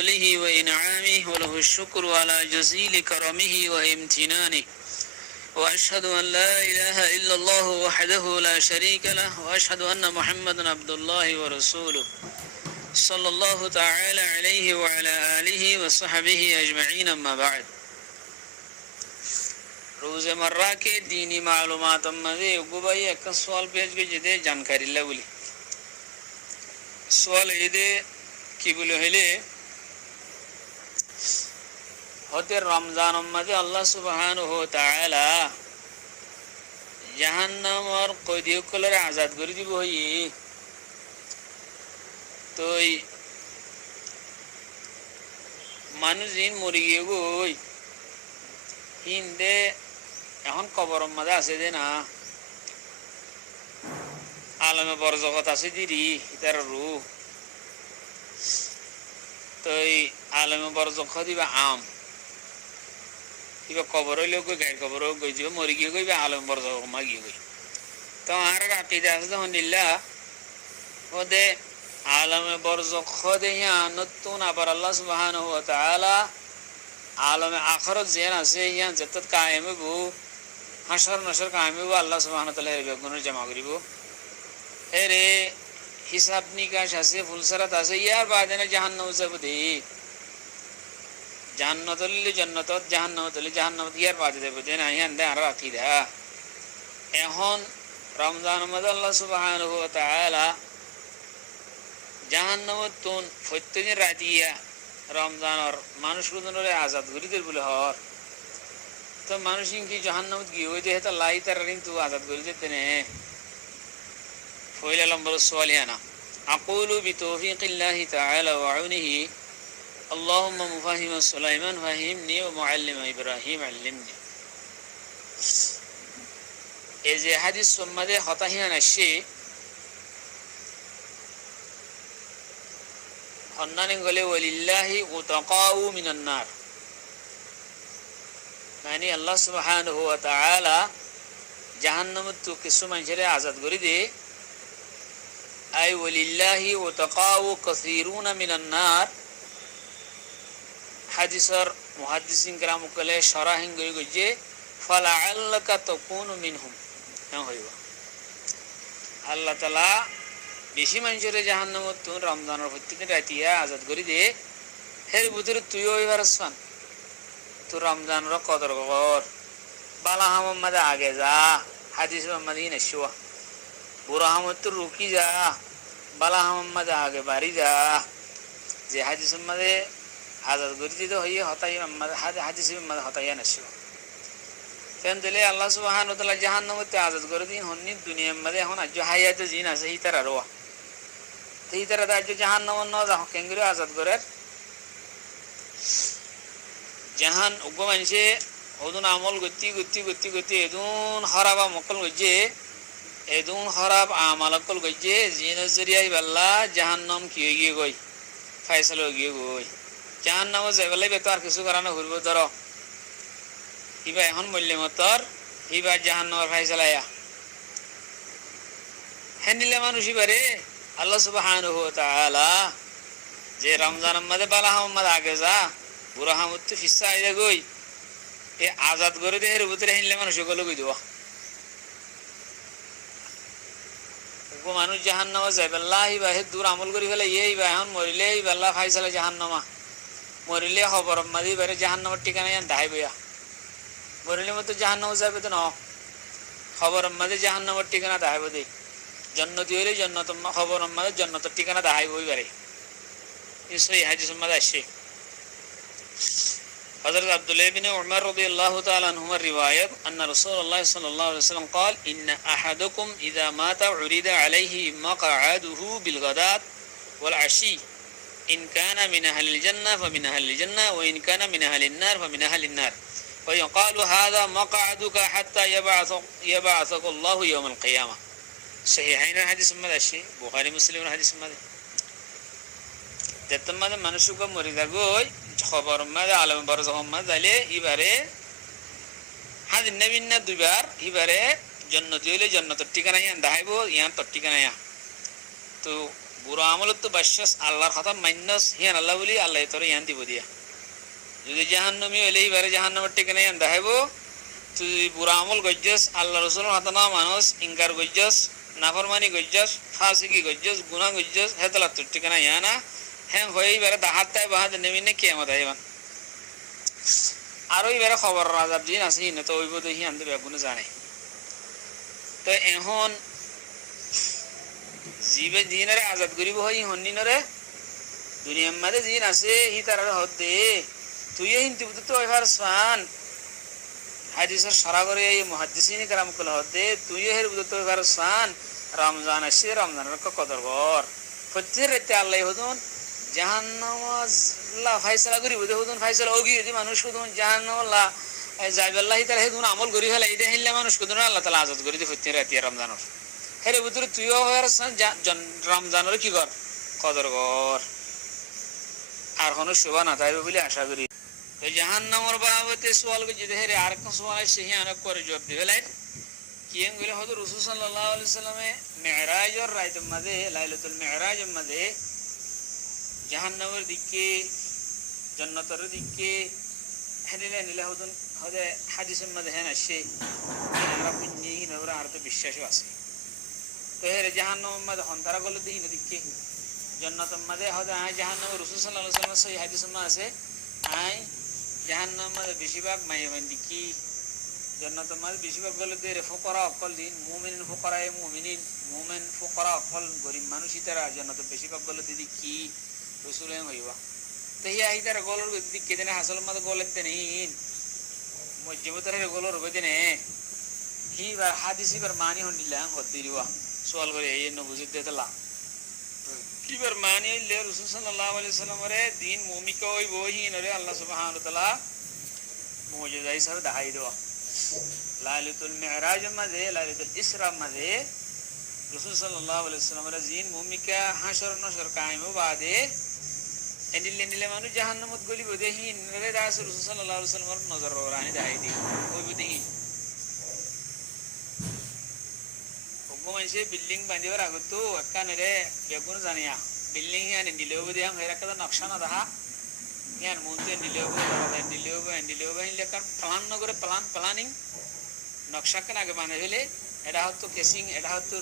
فضله وإنعامه وله الشكر على جزيل كرمه وامتنانه وأشهد أن لا إله إلا الله وحده لا شريك له وأشهد أن محمدا عبد الله ورسوله صلى الله تعالى عليه وعلى آله وصحبه أجمعين أما بعد روزمرہ کے دینی معلومات مدے گوبائی ایک سوال پیش گئی جدے جانکاری لولی سوال ایدے کی بولو ہلے ہوتے رمضان مدے اللہ سبحانہ وتعالی جہنم اور قیدیوں کو لر آزاد کر دی بھئی تو মানুষজন মরে গিয়ে গই হিন্দে এখন কবর মধ্যে আছে যে না আলমে বরজগত আছে দিদি ইতার রু তো এই আলমে বরজগত দিবা আম কিবা কবর হইলে গই গায়ের কবর গই যাবে মরে গিয়ে গই বা আলমে বরজগত মা গিয়ে গই তো আর আকিদা আছে তখন দিল্লা ওদে আলমে বরজগত ইয়া নতুন আবার আল্লাহ সুবহানাহু ওয়া তাআলা আলমে আখিরাত যেন আছে ইয়া যতত কায়েম হবো হাসর নসর কায়েম হবো আল্লাহ সুবহানাহু ওয়া তাআলা এর বেগুনের জমা করিব এরে হিসাব নিকাশ আছে ফুলসরাত আছে ইয়ার বাদে না জাহান্নাম যাব দে জান্নাতুল জান্নাত জাহান্নামতুল জাহান্নাম ইয়ার বাদে দেব দে না ইয়ান দে আর আকিদা এখন রমজান মাস আল্লাহ সুবহানাহু ওয়া তাআলা জাহান্নামতুন প্রত্যেকদিন রাতিয়া রমজানের মানুষগুলোরে আজাদ করে দিল বলে হর তো মানুষ কি জাহান্নামত গিয়ে ওই দেহে তো লাই তার কিন্তু আজাদ করে দিতে নে ফয়লা নম্বর সোয়ালিয়ানা আকুলু বিতৌফিকিল্লাহি তাআলা ওয়া আউনিহি আল্লাহুম্মা মুফাহিম সুলাইমান ফাহিমনি ওয়া মুআল্লিম ইব্রাহিম আল্লিমনি এই যে হাদিস সম্মাদে হতাহিয়ান আসে অন্যান্য গলে ওয়ালিল্লাহি উতাকাউ মিনান নার মানে আল্লাহ সুবহানাহু ওয়া তাআলা জাহান্নামত তো কিছু মানুষের আজাদ করে দে আই ওয়ালিল্লাহি উতাকাউ কাসীরুনা মিনান নার হাদিসের মুহাদ্দিসিন کرام কলে শরাহিন গই গজে ফালাআল্লাকা তাকুনু মিনহুম হ্যাঁ হইব আল্লাহ তাআলা বেশি মানুষের জাহান্নামত তো রমজানের প্রত্যেকদিন রাতিয়া আজাদ করে দে এর ভিতরে তুইও এবার আসবান তো রমজানের কদর কর বালা হামাদ আগে যা হাদিস মোহাম্মদ নশওয়া বুড়া হামদ তো রুকি যা বালা হামাদ আগে বাড়ি যা যে হাদিস মোহাম্মদে আজাদ করে দিতে হইয়ে হতাই মোহাম্মদ হাদিস মোহাম্মদ হতাইয়া নশওয়া কেন দিলে আল্লাহ সুবহানাহু ওয়া তাআলা জাহান্নামতে আজাদ করে দিন হন্নি দুনিয়ার মধ্যে এখন আজ হায়াতে জিন আছে ইতারা রোয়া তো ইতারা আজ জাহান্নাম ন যা কেঙ্গুরে আজাদ করে জাহান উগ্রমানসে ওদুন আমল গতি গতি গতি গতি এদুন হরাবা মকল গজে এদুন হরাব আমালকল গজে জিন জরিয়াই বাল্লা জাহান্নাম কি হয়ে গিয়ে গই ফায়সালা হয়ে গিয়ে গই জাহান্নাম যাইবালাই বেতো আর কিছু কারণে ঘুরব ধর ইবা এখন মূল্যমতর ইবা জাহান্নামের ফায়সালায়া হেনিলে মানুষ ইবারে আল্লাহ সুবহানাহু ওয়া তাআলা যে রমজানের মধ্যে বালা হামদ আগে যা বুড়া হামদ তো ফিসা আইদা গই এ আজাদ করে দে এর ভিতরে হেনিলে মানুষ গলো গই দেওয়া ও মানুষ জাহান্নামে যাবে আল্লাহ ইবা হে দূর আমল করি ফেলে ইবা এখন মরিলে ইবা আল্লাহ ফায়সালা জাহান্নামা মরিলে খবর মাদি বারে জাহান্নামের ঠিকানা ইয়ান দাইবয়া মরিলে মতো জাহান্নামে যাবে তো না খবর মাঝে জাহান্নামের ঠিকানা দাইব দে জান্নাতি হইলে জান্নাত খবর মাঝে জান্নাতের ঠিকানা দাইব ওইবারে এই হাদিস মাঝে আসে হযরত আব্দুল্লাহ ইবনে উমর রাদিয়াল্লাহু তাআলা আনহুমা রিওয়ায়াত আন্না রাসূলুল্লাহ সাল্লাল্লাহু আলাইহি ওয়াসাল্লাম قال ان احدكم اذا مات عرض عليه مقعده بالغداة والعشي ان كان من اهل الجنه فمن اهل الجنه وان كان من اهل النار فمن اهل النار ويقال هذا مقعدك حتى يبعثك الله يوم القيامه صحيحين الحديث مدشي বুখারী মুসলিমের হাদিস মধ্যে তেতমাদে মানুষকে মরি যাগই খবর মধ্যে আলম বরজহ মধ্যে যাইলে ইবারে হাদিস নবীন না দুইবার ইবারে জান্নাতি হইলে জান্নাতের ঠিকানা ইয়ান দাইবো ইয়ান তোর ঠিকানা তো বুড়ো আমলত তো বাস্যাস আল্লাহর কথা মান্যস হিয়ান আল্লাহ বলি আল্লাহ তোর ইয়ান দিব দিয়া যদি জাহান্নামী হইলে এইবারে জাহান্নামের ঠিকানা ইয়ান দেখাইব তুই বুড়া আমল গজ্জস আল্লাহ রসুলের হাতে না মানুষ ইনকার গজ্জস নাফরমানি গজ্জস ফাসিকি গজ্জস গুনাহ গজ্জস হেতলা তোর ঠিকানা ইয়ানা হ্যাঁ হয়ে এইবারে দাহাত তাই বাহাদ নেমি নে কিয়ামত আইবান আর এইবারে খবর রাজাব দিন আছে হিনে তো ওইব তো হিয়ান দেবে কোনো জানে তো এখন জীবে জিনরে আজাদ করিব হয় হন্নিনরে দুনিয়ার মাঝে জিন আছে হি তার হদে তুই হিন্দি তো এবার সান হাদিসের সরা করে এই মুহাদ্দিসিন کرام কল হদে তুই হের তো এবার সান রমজান আসে রমজানের কদর কর প্রত্যেক রাতে আল্লাহ হদুন জাহান্নাম আল্লাহ ফয়সালা করিব হদুন ফয়সালা ওগি যদি মানুষ হদুন জাহান্নাম আল্লাহ যাইবাল্লাহি তাআলা হেদুন আমল করি ফেলা এই দেখিলে মানুষ হদুন আল্লাহ তাআলা আজাদ করি দে প্রত্যেক রাতে রমজানের হেরে ভিতরে তুইও হয়ে রমজানের কি কর কদর কর আর কোনো শোভা না তাইবে বলে আশা করি তো জাহান্নামের বাবতে সওয়াল করে যদি হেরে আর কোন সওয়াল আছে হি অনেক করে জবাব দিবে লাই কিয়েন গলে হযরত রাসূল সাল্লাল্লাহু আলাইহি সাল্লামে মিরাজের রাতের মাঝে লাইলাতুল মিরাজের মাঝে জাহান্নামের দিকে জান্নাতের দিকে হেনিলে নিলে হদন হদে হাদিসের মাঝে হেন আসে আমরা পিন্নি নবরা আর তো বিশ্বাসও আছে তো হেরে জাহান্নামের মাঝে হন্তারা গলে দিই না দিকে জান্নাতের মাঝে হদে আয় জাহান্নামে রাসূল সাল্লাল্লাহু আলাইহি ওয়াসাল্লাম সেই হাদিসের মাঝে আছে আয় জাহান্নামের মাঝে বেশিরভাগ মাইয়াবান দিকে জান্নাতের মাঝে বেশিরভাগ গলে দিয়ে ফুকরা অকল দিন মুমিনিন ফুকরায়ে মুমিনিন মুমিন ফুকরা অকল গরিব মানুষই তারা জান্নাতের বেশিরভাগ গলে দিদি কি রাসূল এম হইবা তো হি আই তারা গলর দিকে দেনে হাসলের মাঝে গলেতে নেই মজ্জিমতের গলর বেদিনে হি বার হাদিস বার মানি হন্ডিলা হদ্দিরিবা সওয়াল করে এই ন বুঝিতে দেতলা কিবার মানি লে রাসূল সাল্লাল্লাহু আলাইহি ওয়াসাল্লাম রে দিন মুমিকা ওই বহি নরে আল্লাহ সুবহানাহু ওয়া তাআলা মুজিজা হিসাবে দেখাই দেওয়া লাইলাতুল মিরাজ মাঝে লাইলাতুল ইসরা মাঝে রাসূল সাল্লাল্লাহু আলাইহি ওয়াসাল্লাম রে দিন মুমিকা হাসর নসর কায়েম বাদে এন্ডিলে নিলে মানুষ জাহান্নামত গলিব দেহি নরে রাসূল সাল্লাল্লাহু আলাইহি ওয়াসাল্লাম নজর রানি দেখাই দি ওই দেহি মানুষে বিল্ডিং বাঁধিবার আগতো একানে বেগুন জানিয়া বিল্ডিং হিয়ান নিলেও দিয়া হেরাকাদা নকশা না দেখা হিয়ান মন্তে নিলেও নিলে কারণ প্লান নগরে প্লানিং নকশা কেন আগে বানিয়ে ফেলে এটা হতো কেসিং এটা হতো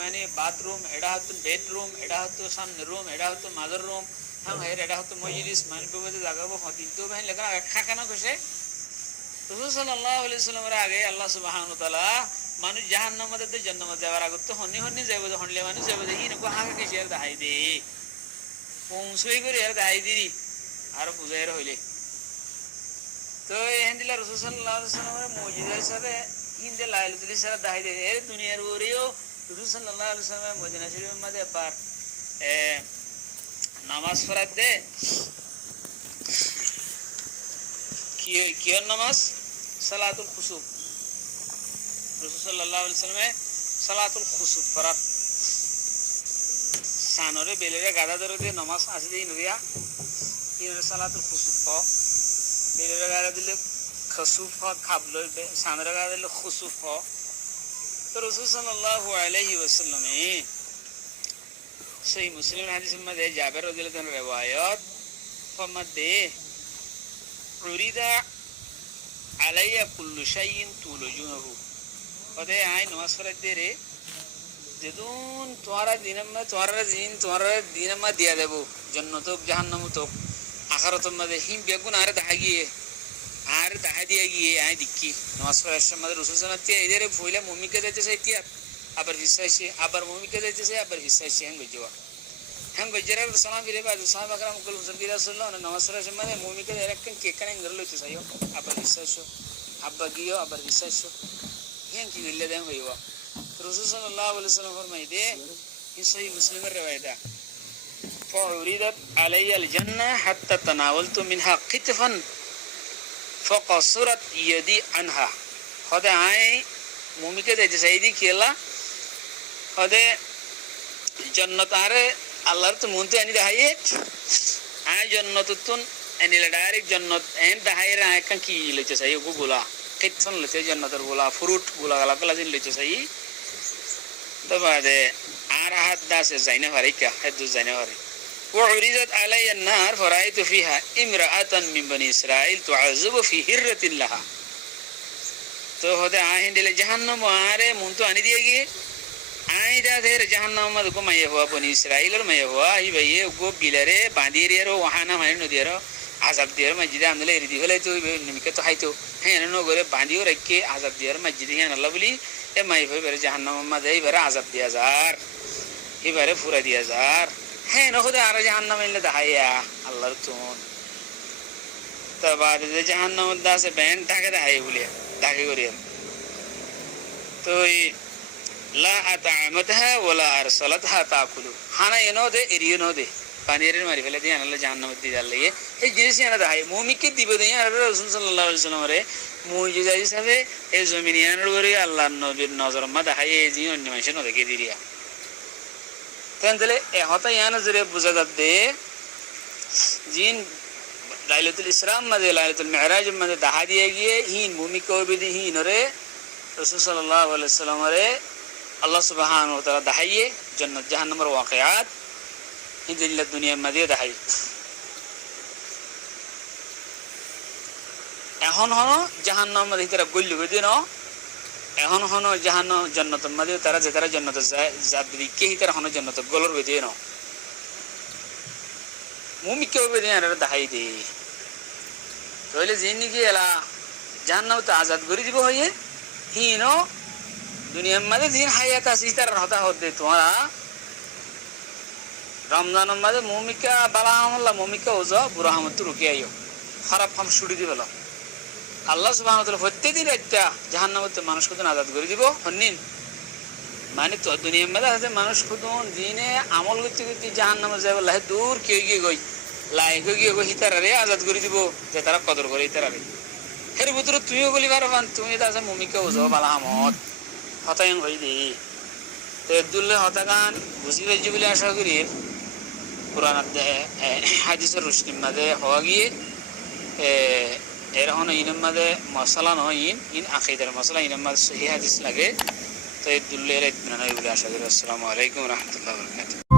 মানে বাথরুম এটা হতো বেডরুম এটা হতো সামনে রুম এটা হতো মাদার রুম হ্যাঁ হের এটা হতো মজলিস মানে বেবদে জাগাবো হতিতো বাহিন লেখা একা কেন কইছে রাসূল সাল্লাল্লাহু আলাইহি ওয়াসাল্লামের আগে আল্লাহ সুবহানাহু ওয়া তাআলা মানুষ জাহান্নামে তো জান্নাতে যাওয়ার আগে তো হন্নি যাইব হনলে মানুষ যাইব দেখি না হাঁকা কিছু আর দেখাই দে পৌঁছই করে আর দেখাই দিই আর বুঝাই হইলে তো এহেন দিলা রাসূল সাল্লাল্লাহু আলাইহি ওয়াসাল্লামের মুজিজা হিসাবে হিন্দে লাইলাতুল ইসরা দেখাই দে এর দুনিয়ার ওরেও রাসূল সাল্লাল্লাহু আলাইহি ওয়াসাল্লাম মদিনা শরীফের মধ্যে পার নামাজ পড়াত দে কি নামাজ সালাতুল খুসুফ রাসূল সাল্লাল্লাহু আলাইহি ওয়াসাল্লামে সালাতুল খুসুফ পড়াত সানরে বেলেরে গাদা ধরে দিয়ে নামাজ আসে দিই নদিয়া ইনরে সালাতুল খুসুফ ক বেলেরে গাদা দিলে খুসুফ খাবলো সানরে গাদা দিলে খুসুফ ক তো রাসূল সাল্লাল্লাহু আলাইহি ওয়াসাল্লামে সেই মুসলিম হাদিসের মধ্যে জাবের রাদিয়াল্লাহু আনহু riwayat ফরমাতে উরিদা আলাইয়া কুল্লু শাইইন তুলজুনহু ওদে আই নামাজ পড়তে রে যেদুন তোমারা দিনম্মা দিয়া দেব জান্নাত জাহান্নাম তো আখিরাতের মধ্যে হিম বেগুন আর দেখা দিয়ে গিয়ে আই দেখি নামাজ পড়ার সময় রাসূল সাল্লাল্লাহু আলাইহি ওয়াসাল্লাম এদের ফইলা মুমিকে যাইতেছে ইতিয়া আবার বিশ্বাসী আবার মুমিকে যাইতেছে আবার বিশ্বাসী হ্যাঁ গজরা সালাম ফিরে বাদ সাহাবা کرام কুল মুসলিম রাসূলুল্লাহ নামাজ পড়ার সময় মুমিকে এরকম কে কানে গরল হইতে চাইও আবার বিশ্বাসী আবার গিয়ে আবার বিশ্বাসী হ্যাঁ কি দিলে দেন হইবা রাসূল সাল্লাল্লাহু আলাইহি ওয়াসাল্লাম ফরমাইতে এই সহিহ মুসলিমের riwayat فعرضت علي الجنة حتى تناولت منها قطفا فقصرت يدي عنها خدا আই মুমিকে যাইতে চাইদি কেলা খদে জান্নাত আরে আল্লাহর তো মনতে আনি দেখাইয়ে আই জান্নাতুন এনিলা ডাইরেক্ট জান্নাত এন দেখাইয়ে আই কান কি লইতে চাই গোলা কিতন লইতে জান্নাতের গোলা ফ্রুট গোলা গালা কলা দিন লইতে চাই তো বাদে আর হাত দাসে যাইনা পারে কা হাত যাইনা পারে وعرضت علي النار فرأيت فيها امرأة من بني إسرائيل تعذب في هرة لها তো হতে আইন দিলে জাহান্নাম আরে মন তো আনি দিয়ে গিয়ে আইদা ধের জাহান্নাম মদ কো মায়ে হওয়া বনি ইসরাইলের মায়ে হওয়া ই ভাইয়ে গো বিলারে বাঁধিয়ে রে ওহানা মানে নদীর আজাব দিয়ে মসজিদে আমলে এরি হলে তো নিমিকে তো হাইতো হ্যাঁ ন করে বাঁধিও রেখে আজাব দিয়ে মসজিদে হ্যাঁ আল্লাহ বলি এ মাই ভাই বেরে জাহান্নাম মদ এইবারে আজাব দিয়া যার এবারে ফুরা দিয়া যার হ্যাঁ ন হতে আর জাহান্নাম এলে দেখাইয়া আল্লাহর তুন তা বাদ জাহান্নাম দাসে ব্যান টাকে দেখাই বলিয়া ডাকে করিয়া তো লা আতা'মাতহা ওয়ালা আরসালাতহা তাকুলু হানা এনো দে এরিও নো দে পানিরে মারি ফেলে দিয়ে আল্লাহ জাহান্নামে দিয়ে আল্লাহ এই জিনিস এনে দেখাই মুমিকে দিবে দেই আর রাসূল সাল্লাল্লাহু আলাইহি ওয়াসাল্লাম রে মুজিজা হিসাবে এই জমিনে আনার করে আল্লাহর নবীর নজর মা দেখাই এই জিন অন্য মানুষ ন দেখে দিরিয়া তাহলে এ হতা ইয়ানা জরে বুঝা যাবে জিন লাইলাতুল ইসরাম মধ্যে লাইলাতুল মিরাজ মধ্যে দেখা দিয়ে গিয়ে হিন ভূমিকা বিধি হিন রে রাসূল সাল্লাল্লাহু আলাইহি ওয়াসাল্লাম রে আল্লাহ সুবহানাহু ওয়া তাআলা দেখাইয়ে জান্নাত জাহান্নামের ওয়াকিয়াত ইনদিল্লাহ দুনিয়ার মধ্যে দেখাই এখন হনো জাহান্নাম মধ্যে তারা গল্লি গদি ন এখন হনো জাহান্নাম জান্নাতের মধ্যে তারা যে তারা জান্নাতে যায় যাবি কে তারা হনো জান্নাতে গলর বেদে ন মুমিকে বেদে আর দেখাই দে তাহলে জিনি কি এলা জাহান্নাম তো আজাদ করে দিব হইয়ে হিনো দুনিয়ার মধ্যে দিন হায়াত আছে তার হতা হতে তোমরা রমজানের মধ্যে মুমিকা বালা আমল্লা মুমিকা ওজা বুড়া হামত রুকে আইও খারাপ কাম ছুটি দিবেল আল্লাহ সুবহানাহু ওয়া তাআলা প্রত্যেকদিন একটা জাহান্নামতে মানুষ কত আজাদ করে দিব হন্নিন মানে তো দুনিয়ার মধ্যে আছে মানুষ কত দিনে আমল করতে করতে জাহান্নামে যাবে আল্লাহ দূর কে গিয়ে গই লাইক গিয়ে গই হিতারে আজাদ করে দিব যে তারা কদর করে হিতারে এর ভিতরে তুইও বলি পারবান তুমি তো আছে মুমিকা ওজা বালা হামত হতায়ন হই দি তো আব্দুল্লাহ হতাগান বুঝি পাইছি বলে আশা করি কোরআন হাদিসের রুশনির মধ্যে হওয়া গিয়ে এর হন ইনের মধ্যে মশলা নয় ইন আকিদার মশলা ইনের মধ্যে সহি হাদিস লাগে তো আব্দুল্লাহ এর ইতমিনান হয় বলে আশা করি। আসসালামু আলাইকুম ওয়া রাহমাতুল্লাহি ওয়া বারাকাতুহু।